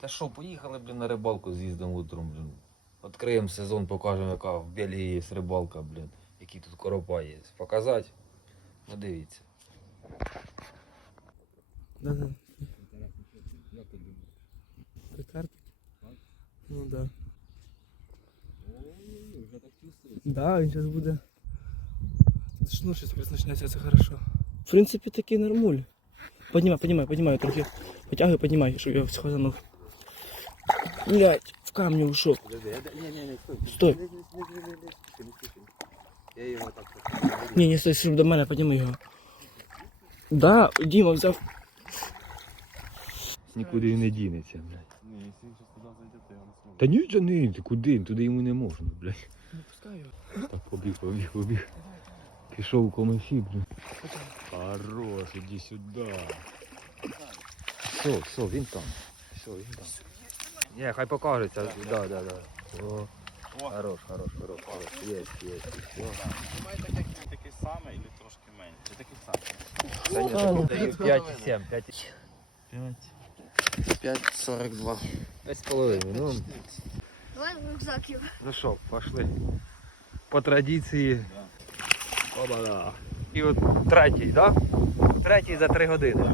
Та що, поїхали, блін, на рибалку з'їздимо утром, блін. Відкриємо сезон, покажемо, яка в Бельгії є рибалка, блін. Які тут коропа є. Показати? Ну дивіться. Да, да. Прикарпить? Ну да. Да, він зараз буде. Шнур зараз якраз це хорошо. В принципі, такий нормуль. Піднімай, піднімай, піднімай трохи. Потягуй, піднімай, щоб я схватанув. Блять, в камні ушов. Стой. Ні, не стой, щоб до мене, підніми його. Да, Діма взяв. Нікуди не дінеться, блядь. Ні, якщо він зараз туди зайде, то я не зможу. Та ні, та ні, ти куди? Туди йому не можна, блядь. Не пускай його. Так, побіг, побіг, побіг. Пішов у комиші, блядь. Хорош, іди сюди. Все, все, він там. Все, він там. Ні, хай покажеться. Да, да, да. О, хорош, хорош, хорош, хорош. Є, є, все. Думаєте, як він такий самий, або трошки менше? Такий самий. Та ні, даю 5,7, 5. 5,42. 5,5, ну. Давай рюкзаків. Ну що, пошли. По традиції. Оба-да. І от третій, так? Да? Третій за три години.